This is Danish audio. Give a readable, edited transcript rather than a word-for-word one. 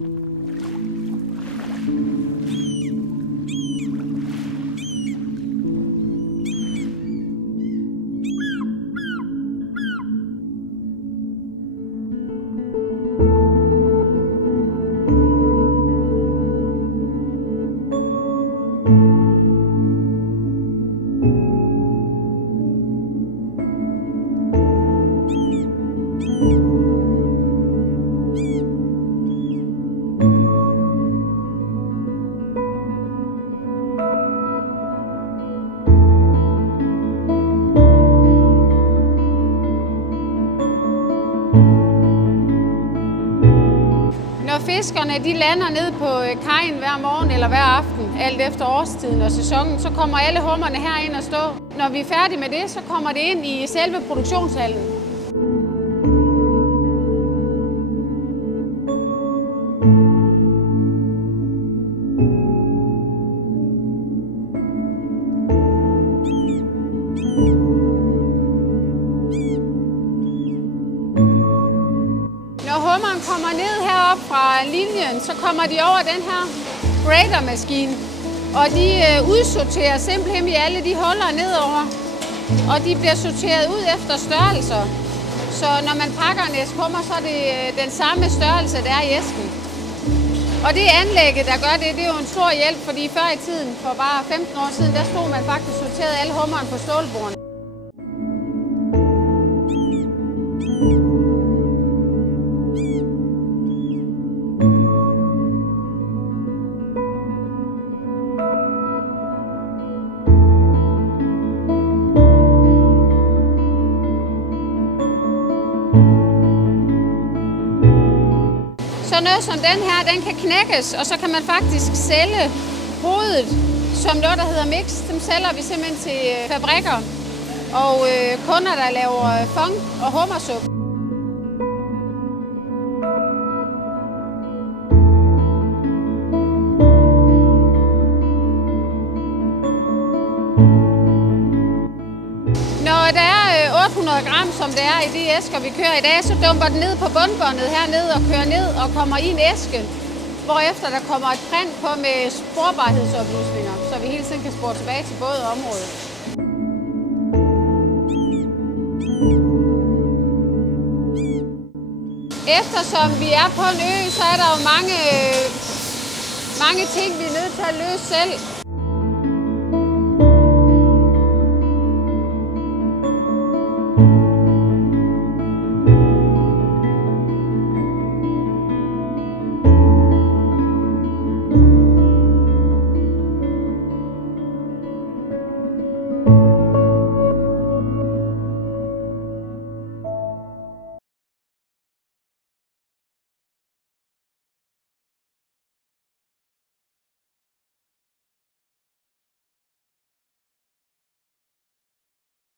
Når fiskerne de lander ned på kajen hver morgen eller hver aften, alt efter årstiden og sæsonen, så kommer alle hummerne herind og stå. Når vi er færdige med det, så kommer det ind i selve produktionshallen. Når hummeren kommer ned herop fra linjen, så kommer de over den her gradermaskine, og de udsorterer simpelthen i alle de huller nedover, og de bliver sorteret ud efter størrelser. Så når man pakker en æske hummer, så er det den samme størrelse, der er i æsken. Og det anlægget, der gør det, det er jo en stor hjælp, fordi før i tiden, for bare 15 år siden, der stod man faktisk sorteret alle hummeren på stålbordene. Så noget som den her, den kan knækkes, og så kan man faktisk sælge hovedet som noget, der hedder mix. Dem sælger vi simpelthen til fabrikker og kunder, der laver fong og hummersuppe. Når der er 800 gram, som det er i de æsker, vi kører i dag, så dumper den ned på bundbåndet hernede og kører ned og kommer i en æske, hvorefter der kommer et print på med sporbarhedsoplysninger, så vi hele tiden kan spore tilbage til både området. Eftersom vi er på en ø, så er der jo mange ting, vi er nødt til at løse selv.